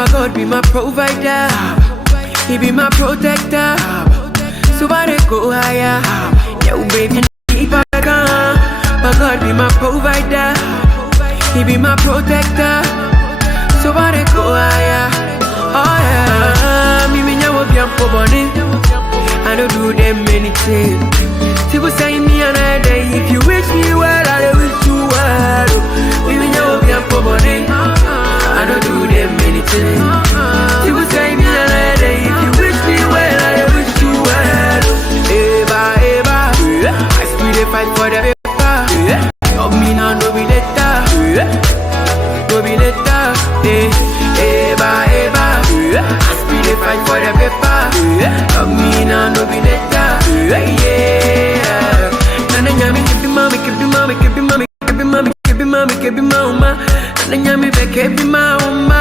My God be my provider, He be my protector. So I go higher, yo baby, keep on going. My God be my provider, He be my protector. So I go higher, oh yeah. Me nyawo biampo boni, I don't do them anything. People say me another day, if you wish me well, I wish you well. Me nyawo biampo boni, I don't do them anything. People say me another day, if you wish me well, I wish you well. Eva, Eva, I still dey fight for the paper. Of me now, no be later, no be later. Eva, Eva, I still dey fight for the paper. Of me now, no be later, yeah. Nana nyami kebi mama, kebi mama, kebi mama, kebi mama, kebi mama, kebi mama. Nana nyami be kebi mama,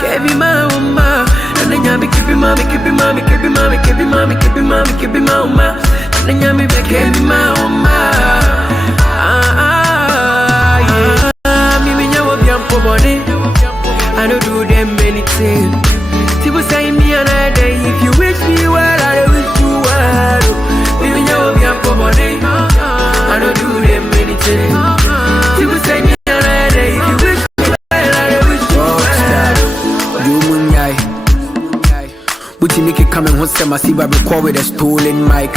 kebi mama. Nana nyami kebi mama, kebi mama, kebi mama, kebi mama, kebi mama, kebi mama. Nana nyami be kebi mama. Me nyawo biampo boni, I don't do them anything. People say me another day, if you wish me well, I wish you well. Me nyawo biampo boni, I don't do them anything. People say me another day, if you wish me well, I wish you well. You munyai, but you make it come and host them. I see I record with a stolen mic.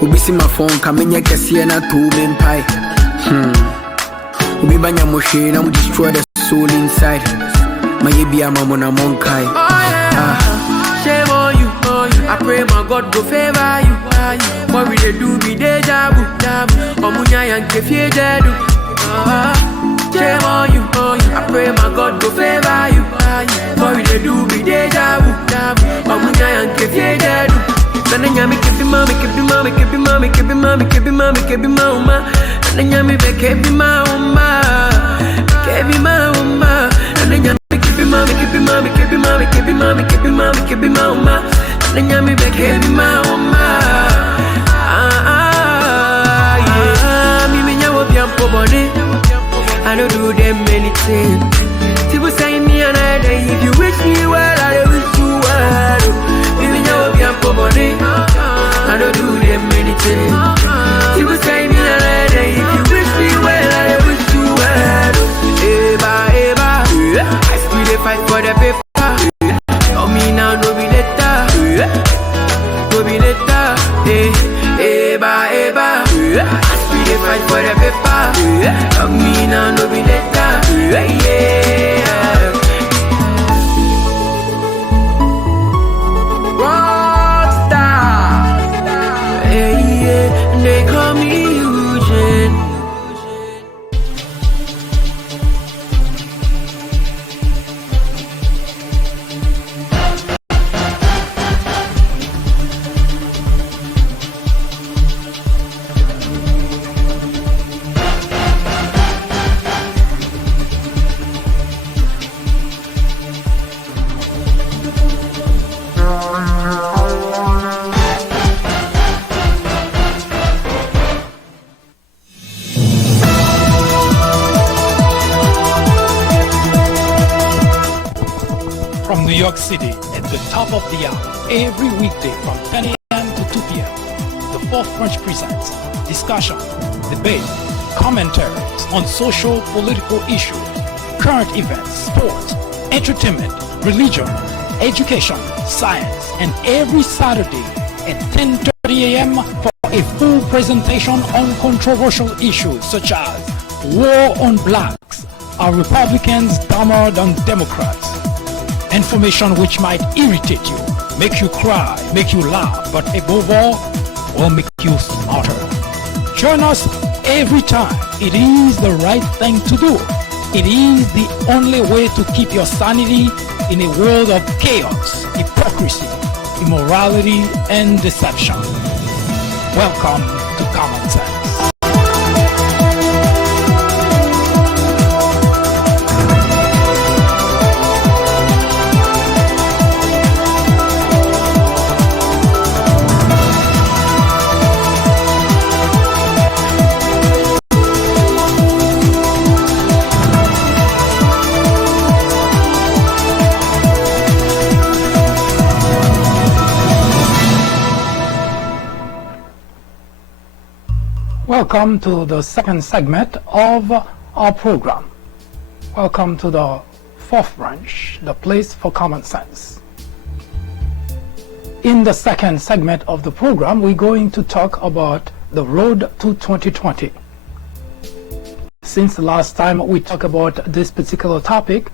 We see my phone coming, I can see a two-man pie. We banya machine, I'm destroy the soul inside. My baby, I'm on a monkai. Shame on you, I pray my God go favor you. What we they do be deja vu. Omunya and kefie dedu. Shame on you, I pray my God go favor you. What we they do be deja vu. Omunya and kefie dedu. Nana nyami kebi mama, kebi mama, kebi mama, kebi mama, kebi mama, kebi mama. Nana nyami be kebi mama, kebi mama. Nana nyami kebi mama, kebi mama, kebi mama, kebi mama, kebi mama, kebi mama. Nana nyami be kebi mama. Yeah. Me nyawo biampo boni, I don't do them anything. People say me another day, if you wish me well, I wish you well. Me nyawo biampo boni, I don't do them anything. People say me another day, if you wish me well, I wish you well. Eva, Eva, I still dey fight for the paper. Oh me now, no be later, no be later. Eva, Eva, I still dey fight for the paper. Oh me now, no be later, yeah. They call me Eugene. From New York City at the top of the hour, every weekday from 10 a.m. to 2 p.m. The Fourth French presents discussion, debate, commentaries on social, political issues, current events, sports, entertainment, religion, education, science, and every Saturday at 10:30 a.m. for a full presentation on controversial issues such as war on blacks, are Republicans dumber than Democrats? Information which might irritate you, make you cry, make you laugh, but above all, will make you smarter. Join us every time. It is the right thing to do. It is the only way to keep your sanity in a world of chaos, hypocrisy, immorality, and deception. Welcome to Common Sense. Welcome to the second segment of our program. Welcome to the fourth branch, the place for common sense. In the second segment of the program, we're going to talk about the road to 2020. Since the last time we talked about this particular topic,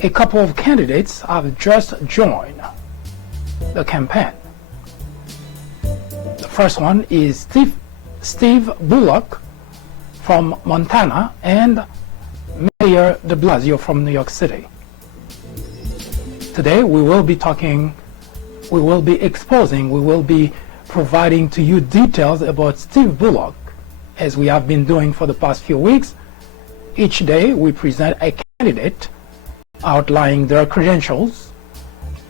a couple of candidates have just joined the campaign. The first one is Steve Bullock from Montana and Mayor de Blasio from New York City. Today we will be talking, we will be exposing, we will be providing to you details about Steve Bullock, as we have been doing for the past few weeks. Each day we present a candidate outlining their credentials,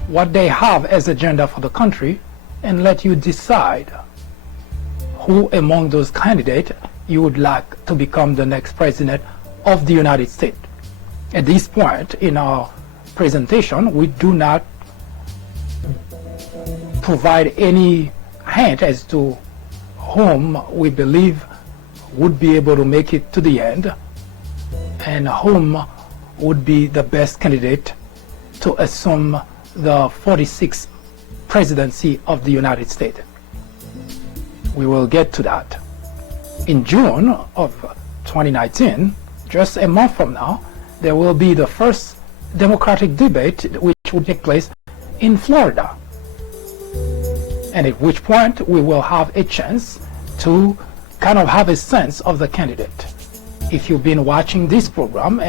what they have as agenda for the country, and let you decide who among those candidates you would like to become the next president of the United States. At this point in our presentation, we do not provide any hint as to whom we believe would be able to make it to the end and whom would be the best candidate to assume the 46th presidency of the United States. We will get to that. In June of 2019, just a month from now, there will be the first Democratic debate which will take place in Florida. And at which point we will have a chance to kind of have a sense of the candidate. If you've been watching this program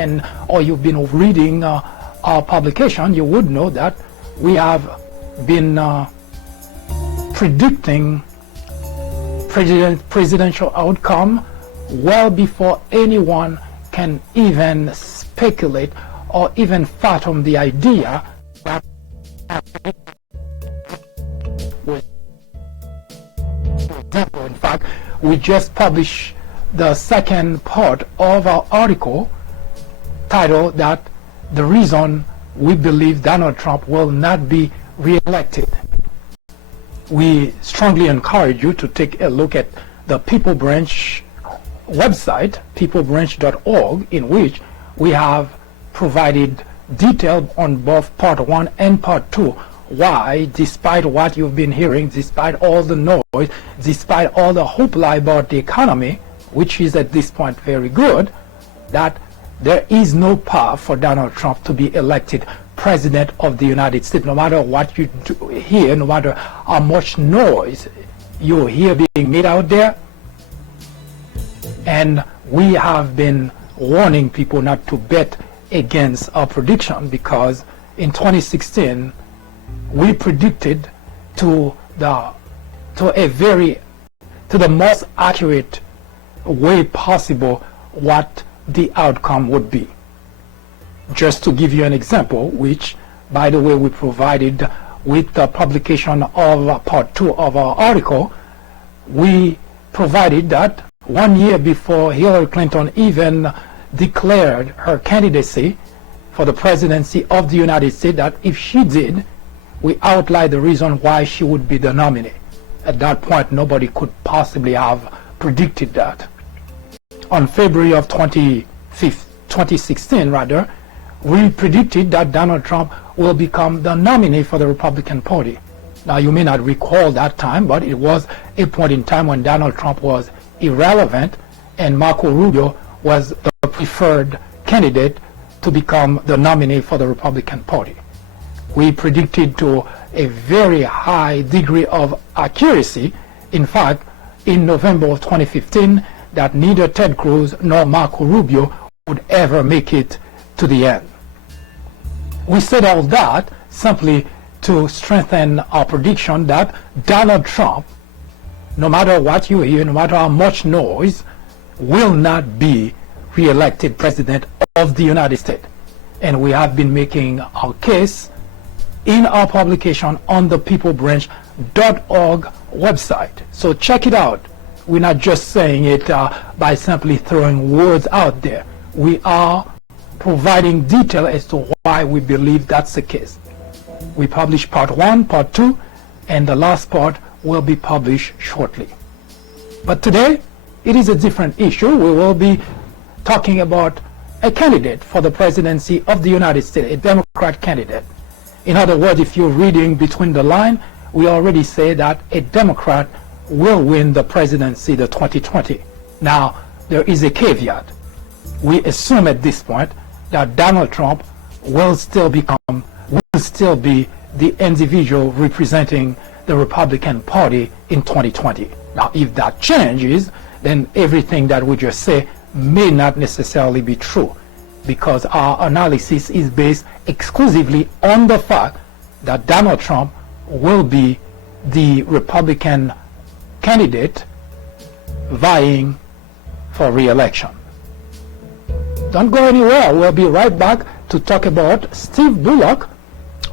or you've been reading our publication, you would know that we have been predicting presidential outcome well before anyone can even speculate or even fathom the idea that in fact, we just published the second part of our article titled that the reason we believe Donald Trump will not be re-elected. We strongly encourage you to take a look at the People Branch website, peoplebranch.org, in which we have provided detail on both part 1 and part 2 why, despite what you've been hearing, despite all the noise, despite all the hoopla about the economy, which is at this point very good, that there is no path for Donald Trump to be elected President of the United States, no matter what you hear, no matter how much noise you hear being made out there. And we have been warning people not to bet against our prediction, because in 2016 we predicted to the most accurate way possible what the outcome would be. Just to give you an example, which by the way we provided with the publication of part 2 of our article, we provided that 1 year before Hillary Clinton even declared her candidacy for the presidency of the United States, that if she did, we outlined the reason why she would be the nominee. At that point, nobody could possibly have predicted that. On February of 2016, we predicted that Donald Trump will become the nominee for the Republican Party. Now, you may not recall that time, but it was a point in time when Donald Trump was irrelevant and Marco Rubio was the preferred candidate to become the nominee for the Republican Party. We predicted to a very high degree of accuracy, in fact, in November of 2015, that neither Ted Cruz nor Marco Rubio would ever make it to the end. We said all that simply to strengthen our prediction that Donald Trump, no matter what you hear, no matter how much noise, will not be re-elected President of the United States. And we have been making our case in our publication on the peoplebranch.org website. So check it out. We're not just saying it by simply throwing words out there. We are providing detail as to why we believe that's the case. We published part 1, part 2, and the last part will be published shortly. But today, it is a different issue. We will be talking about a candidate for the presidency of the United States, a Democrat candidate. In other words, if you're reading between the lines, we already say that a Democrat will win the presidency, the 2020. Now, there is a caveat. We assume at this point that Donald Trump will still be the individual representing the Republican Party in 2020. Now, if that changes, then everything that we just say may not necessarily be true, because our analysis is based exclusively on the fact that Donald Trump will be the Republican candidate vying for re-election. Don't go anywhere. We'll be right back to talk about Steve Bullock,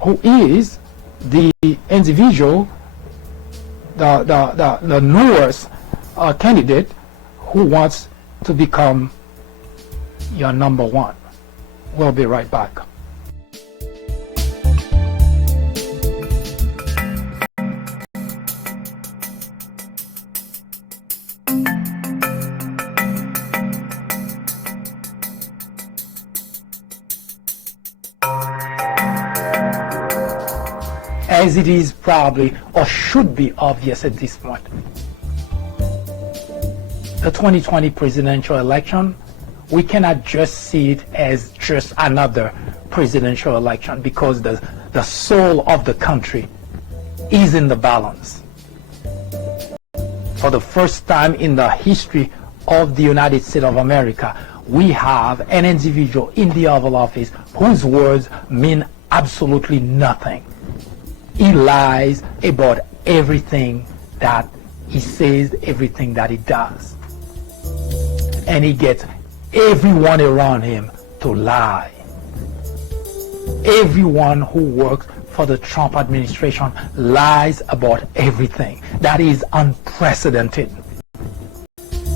who is the individual, the newest candidate who wants to become your number one. We'll be right back. As it is probably or should be obvious at this point, the 2020 presidential election, we cannot just see it as just another presidential election, because the soul of the country is in the balance. For the first time in the history of the United States of America, we have an individual in the Oval Office whose words mean absolutely nothing. He lies about everything that he says, everything that he does. And he gets everyone around him to lie. Everyone who works for the Trump administration lies about everything. That is unprecedented.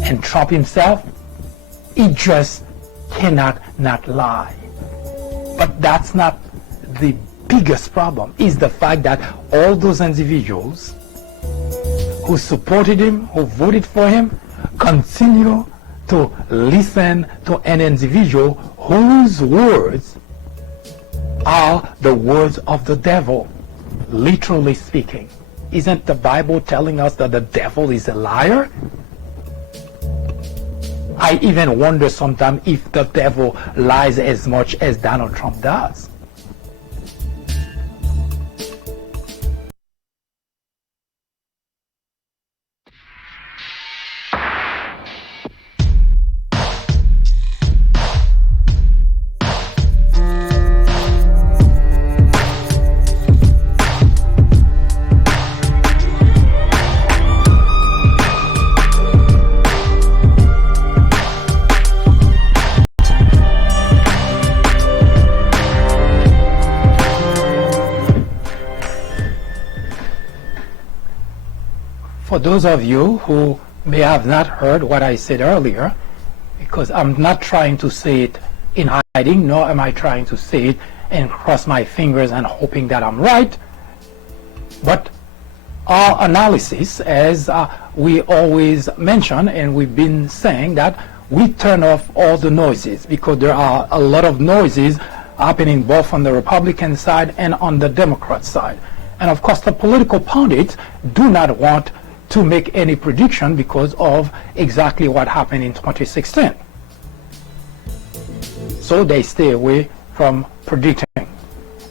And Trump himself, he just cannot not lie. But that's not the biggest problem. Is the fact that all those individuals who supported him, who voted for him, continue to listen to an individual whose words are the words of the devil, literally speaking. Isn't the Bible telling us that the devil is a liar? I even wonder sometimes if the devil lies as much as Donald Trump does. For those of you who may have not heard what I said earlier, because I'm not trying to say it in hiding, nor am I trying to say it and cross my fingers and hoping that I'm right, but our analysis, as we always mention, and we've been saying that we turn off all the noises, because there are a lot of noises happening both on the Republican side and on the Democrat side. And of course, the political pundits do not want to make any prediction because of exactly what happened in 2016. So they stay away from predicting.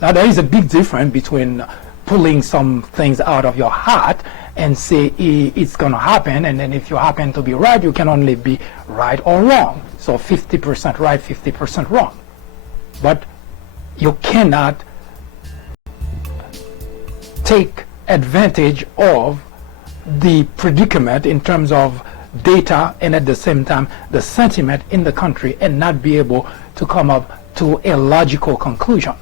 Now, there is a big difference between pulling some things out of your hat and say it's going to happen, and then if you happen to be right, you can only be right or wrong. So 50% right, 50% wrong. But you cannot take advantage of the predicament in terms of data and at the same time the sentiment in the country and not be able to come up to a logical conclusion.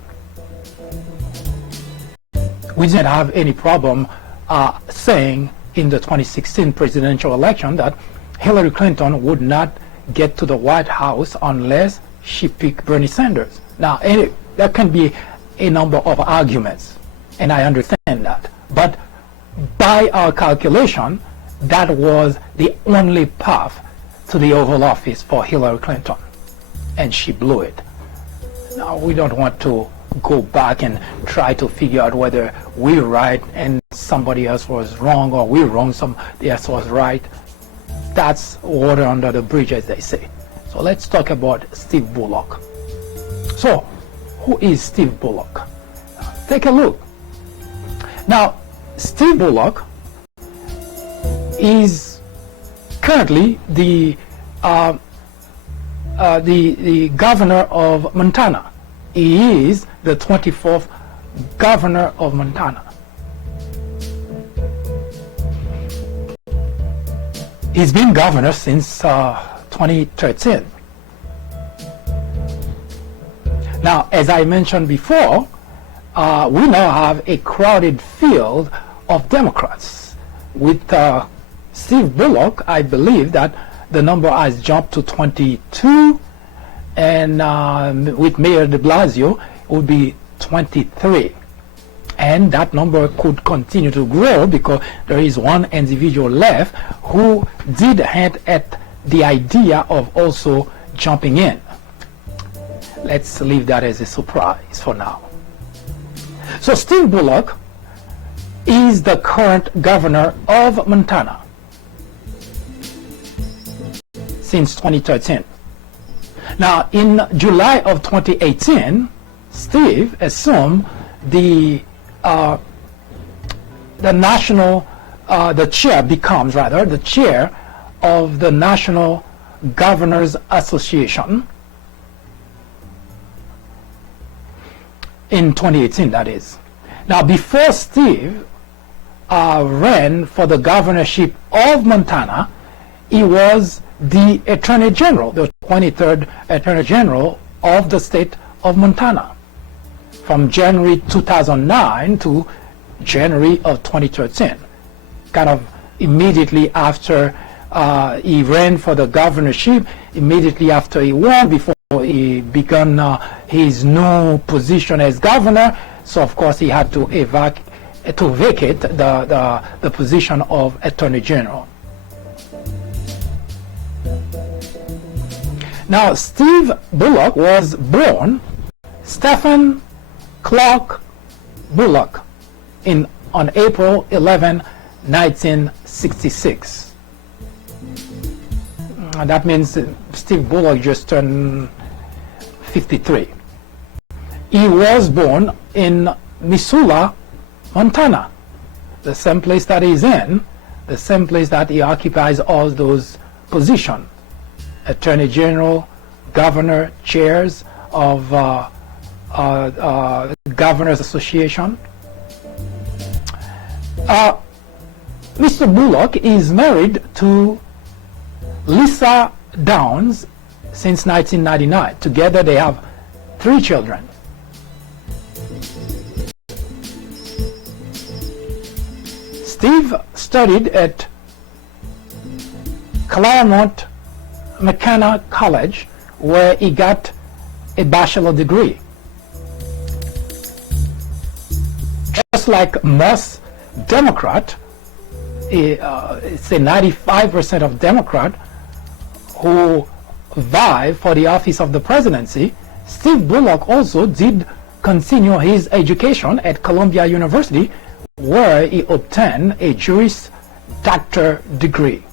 We didn't have any problem saying in the 2016 presidential election that Hillary Clinton would not get to the White House unless she picked Bernie Sanders. Now, there can be a number of arguments, and I understand that, but by our calculation, that was the only path to the Oval Office for Hillary Clinton, and she blew it. Now, we don't want to go back and try to figure out whether we're right and somebody else was wrong, or we're wrong, somebody else was right. That's water under the bridge, as they say. So let's talk about Steve Bullock. So, who is Steve Bullock? Take a look. Now, Steve Bullock is currently the governor of Montana. He is the 24th governor of Montana. He's been governor since 2013. Now, as I mentioned before, we now have a crowded field of Democrats. With Steve Bullock, I believe that the number has jumped to 22, and with Mayor de Blasio, it would be 23. And that number could continue to grow because there is one individual left who did hint at the idea of also jumping in. Let's leave that as a surprise for now. So Steve Bullock is the current governor of Montana since 2013. Now, in July of 2018, Steve assumed the chair of the National Governors Association in 2018, that is. Now, before Steve ran for the governorship of Montana, he was the Attorney General, the 23rd Attorney General of the state of Montana, from January 2009 to January of 2013. Kind of immediately after he ran for the governorship, immediately after he won, before he began his new position as governor. So of course he had to vacate the position of Attorney General. Now, Steve Bullock was born Stephen Clark Bullock on April 11, 1966. That means Steve Bullock just turned 53. He was born in Missoula, Montana, the same place that he's in, the same place that he occupies all those positions: Attorney General, Governor, chairs of Governors Association. Mr. Bullock is married to Lisa Downs since 1999. Together they have 3 children. Steve studied at Claremont McKenna College, where he got a bachelor degree. Just like most Democrat, it's a 95% of Democrat who vie for the office of the presidency, Steve Bullock also did continue his education at Columbia University, where he obtained a Juris Doctor degree.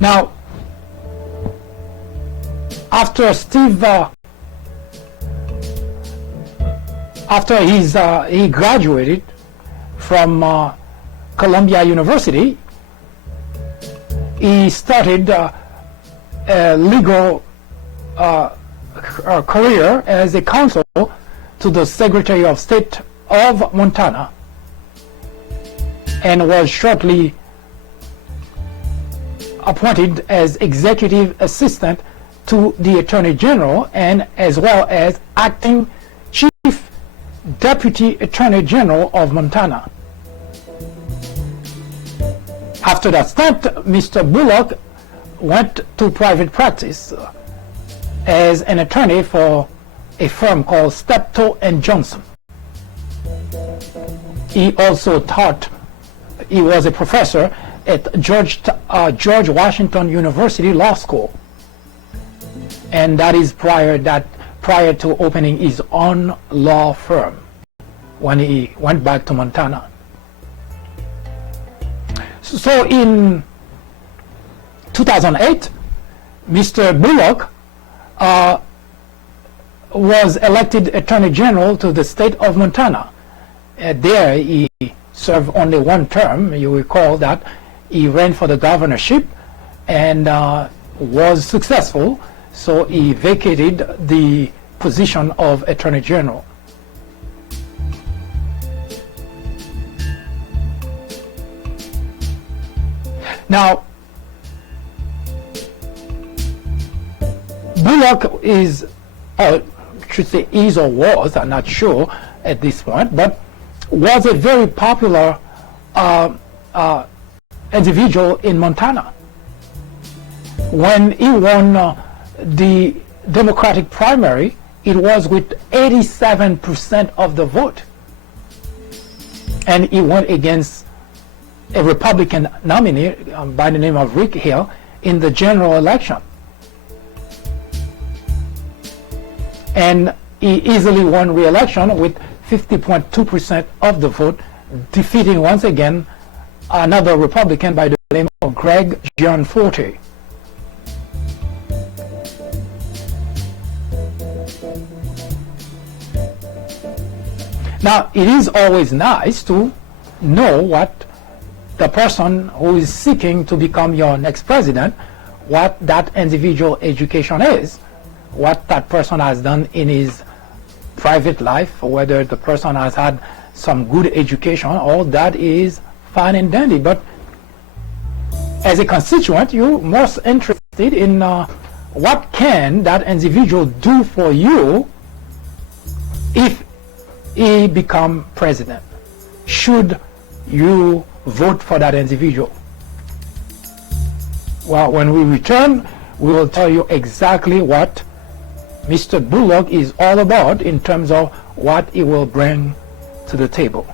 Now, after he graduated from Columbia University, he started a legal career as a counsel to the Secretary of State of Montana, and was shortly appointed as executive assistant to the Attorney General, and as well as acting Chief Deputy Attorney General of Montana. After that stint, Mr. Bullock went to private practice as an attorney for a firm called Steptoe and Johnson. he also taught, he was a professor at George Washington University Law School. And that is prior to opening his own law firm when he went back to Montana. So in 2008, Mr. Bullock was elected Attorney General to the state of Montana. There he served only one term. You recall that he ran for the governorship and was successful, so he vacated the position of Attorney General. Now, Bullock is, or should say is or was, I'm not sure at this point, but was a very popular individual in Montana. When he won the Democratic primary, it was with 87% of the vote. And he went against a Republican nominee by the name of Rick Hill in the general election. And he easily won re-election with 50.2% of the vote, defeating once again another Republican by the name of Greg Gianforte. Now, it is always nice to know what the person who is seeking to become your next president, what that individual education is, what that person has done in his private life, whether the person has had some good education. All that is fine and dandy, but as a constituent, you're most interested in what can that individual do for you if he become president. Should you vote for that individual? Well, when we return, we will tell you exactly what Mr. Bullock is all about in terms of what he will bring to the table.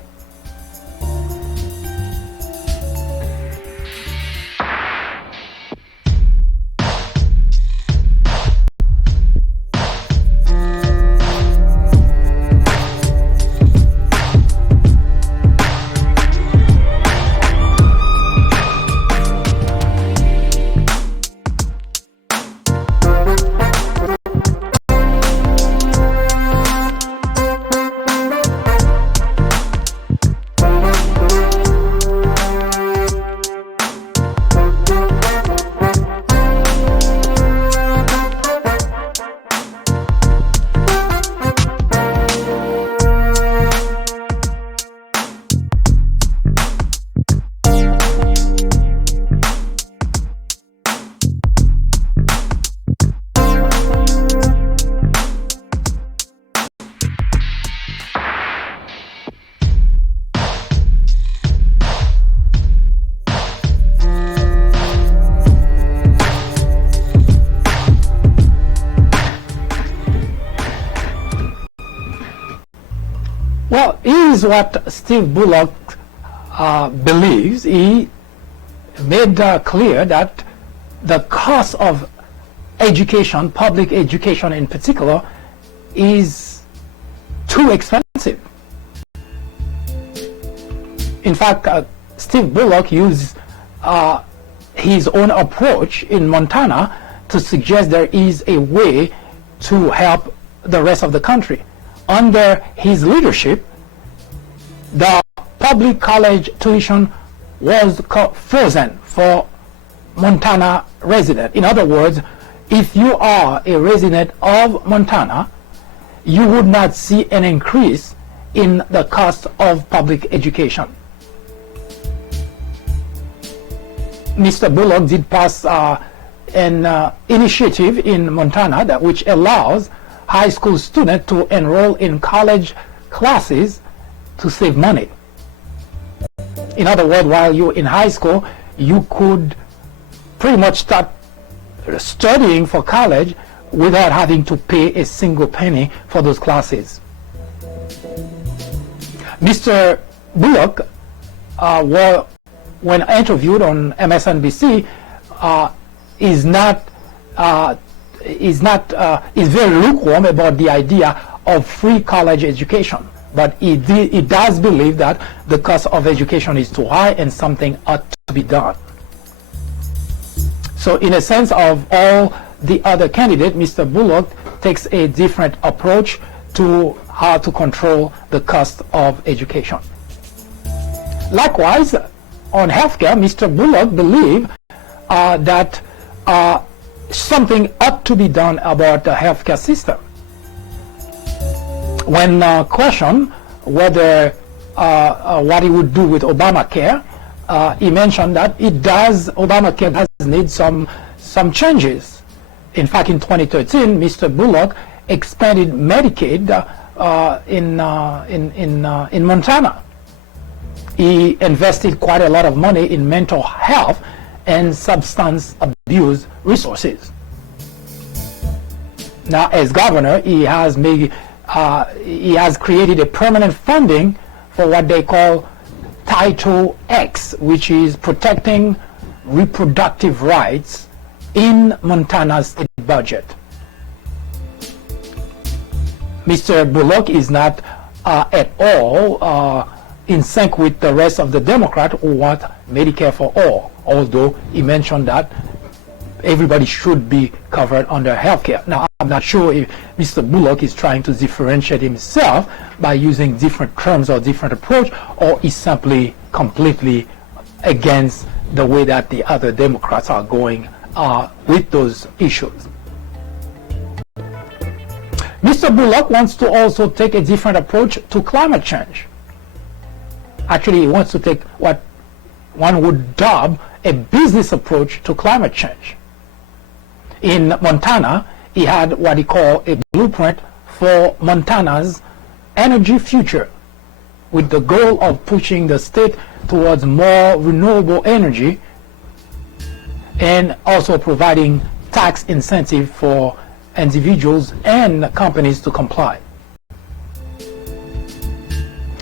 Well, here's what Steve Bullock believes. He made clear that the cost of education, public education in particular, is too expensive. In fact, Steve Bullock used his own approach in Montana to suggest there is a way to help the rest of the country. Under his leadership, the public college tuition was frozen for Montana residents. In other words, if you are a resident of Montana, you would not see an increase in the cost of public education. Mr. Bullock did pass an initiative in Montana that which allows high school students to enroll in college classes to save money. In other words, while you're in high school, you could pretty much start studying for college without having to pay a single penny for those classes. Mr. Bullock, when interviewed on MSNBC, is very lukewarm about the idea of free college education. But he does believe that the cost of education is too high and something ought to be done. So in a sense of all the other candidates, Mr. Bullock takes a different approach to how to control the cost of education. Likewise, on healthcare, Mr. Bullock believes that something ought to be done about the healthcare system. When questioned whether what he would do with Obamacare, he mentioned that Obamacare does need some changes. In fact, in 2013, Mr. Bullock expanded Medicaid in Montana. He invested quite a lot of money in mental health and substance abuse resources. Now, as governor, he has created a permanent funding for what they call Title X, which is protecting reproductive rights in Montana's state budget. Mr. Bullock is not at all in sync with the rest of the Democrats who want Medicare for all, although he mentioned that everybody should be covered under health care. Now, I'm not sure if Mr. Bullock is trying to differentiate himself by using different terms or different approach, or is simply completely against the way that the other Democrats are going with those issues. Mr. Bullock wants to also take a different approach to climate change. Actually, he wants to take what one would dub a business approach to climate change. In Montana, he had what he called a blueprint for Montana's energy future, with the goal of pushing the state towards more renewable energy and also providing tax incentive for individuals and companies to comply.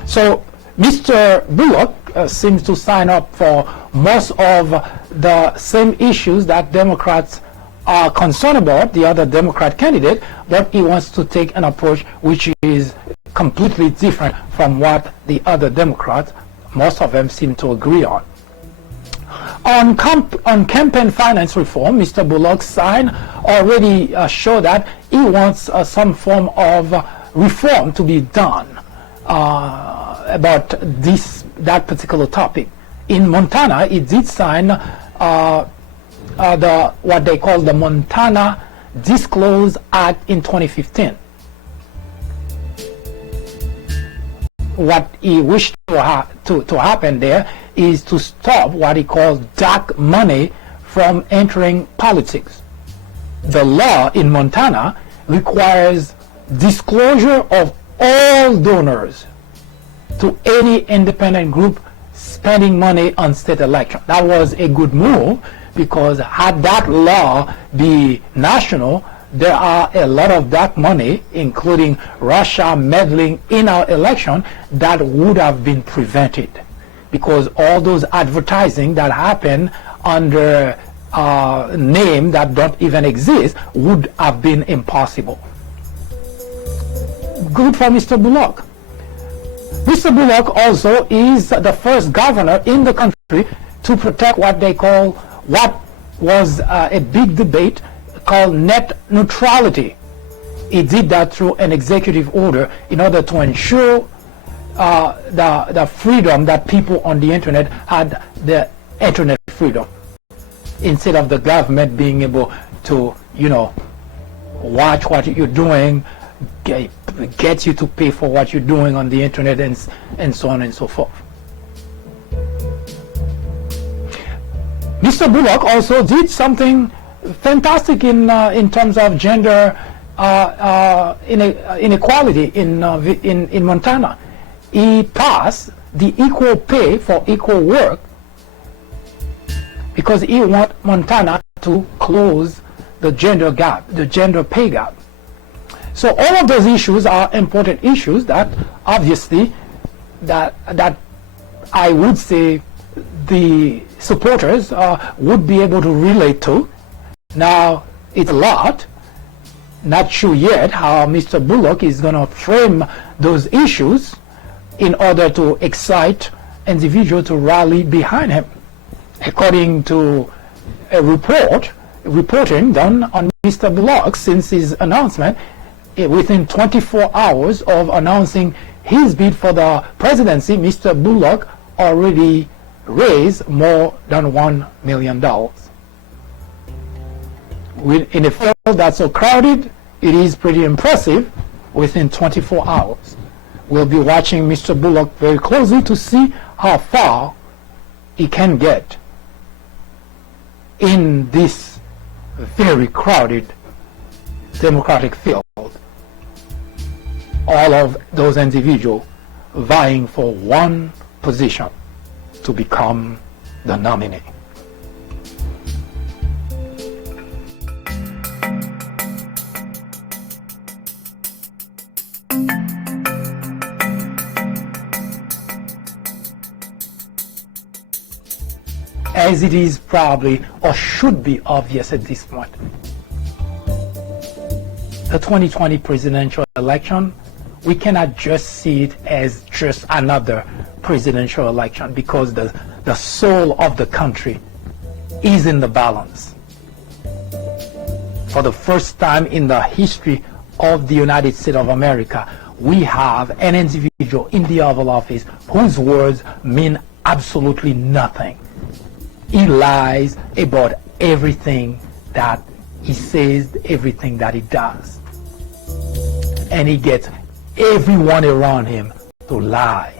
So Mr. Bullock seems to sign up for most of the same issues that Democrats are concerned about, the other Democrat candidate, but he wants to take an approach which is completely different from what the other Democrats, most of them, seem to agree on. On campaign finance reform, Mr. Bullock's sign already show that he wants some form of reform to be done about that particular topic. In Montana, he did sign what they call the Montana Disclose Act in 2015. What he wished to happen there is to stop what he calls dark money from entering politics. The law in Montana requires disclosure of all donors to any independent group spending money on state election. That was a good move, because had that law be national, there are a lot of dark money, including Russia meddling in our election, that would have been prevented, because all those advertising that happen under name that don't even exist would have been impossible. Good for Mr. Bullock. Mr. Bullock also is the first governor in the country to protect what they call, what was a big debate called net neutrality. He did that through an executive order in order to ensure the freedom that people on the internet had, the internet freedom, instead of the government being able to, watch what you're doing, get you to pay for what you're doing on the internet, and so on and so forth. Mr. Bullock also did something fantastic in terms of gender inequality in Montana. He passed the equal pay for equal work because he wants Montana to close the gender gap, the gender pay gap. So all of those issues are important issues that obviously that I would say the supporters would be able to relate to. Now, it's a lot. Not sure yet how Mr. Bullock is going to frame those issues in order to excite individuals to rally behind him. According to a reporting done on Mr. Bullock since his announcement, within 24 hours of announcing his bid for the presidency, Mr. Bullock already raised more than $1 million. In a field that's so crowded, it is pretty impressive within 24 hours. We'll be watching Mr. Bullock very closely to see how far he can get in this very crowded Democratic field. All of those individuals vying for one position to become the nominee. As it is probably or should be obvious at this point, the 2020 presidential election, we cannot just see it as just another presidential election, because the soul of the country is in the balance. For the first time in the history of the United States of America, we have an individual in the Oval Office whose words mean absolutely nothing. He lies about everything that he says, everything that he does. And he gets everyone around him to lie.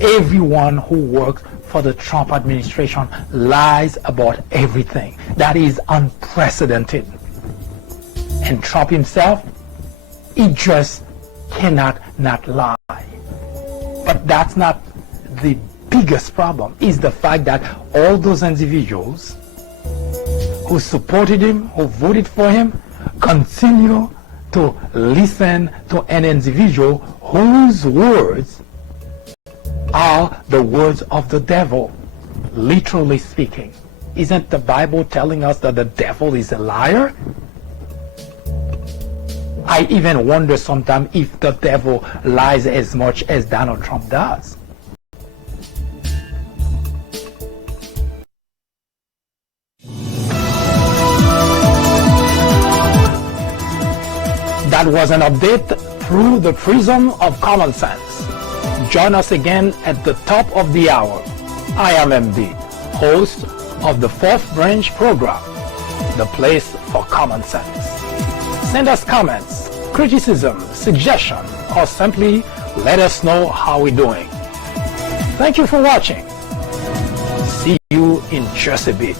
Everyone who works for the Trump administration lies about everything. That is unprecedented. And Trump himself, he just cannot not lie. But that's not the biggest problem. Is the fact that all those individuals who supported him, who voted for him, continue to listen to an individual whose words are the words of the devil, literally speaking. Isn't the Bible telling us that the devil is a liar? I even wonder sometimes if the devil lies as much as Donald Trump does. That was an update through the prism of common sense. Join us again at the top of the hour. I am MD, host of the Fourth Branch program, the place for common sense. Send us comments, criticism, suggestion, or simply let us know how we're doing. Thank you for watching. See you in just a bit.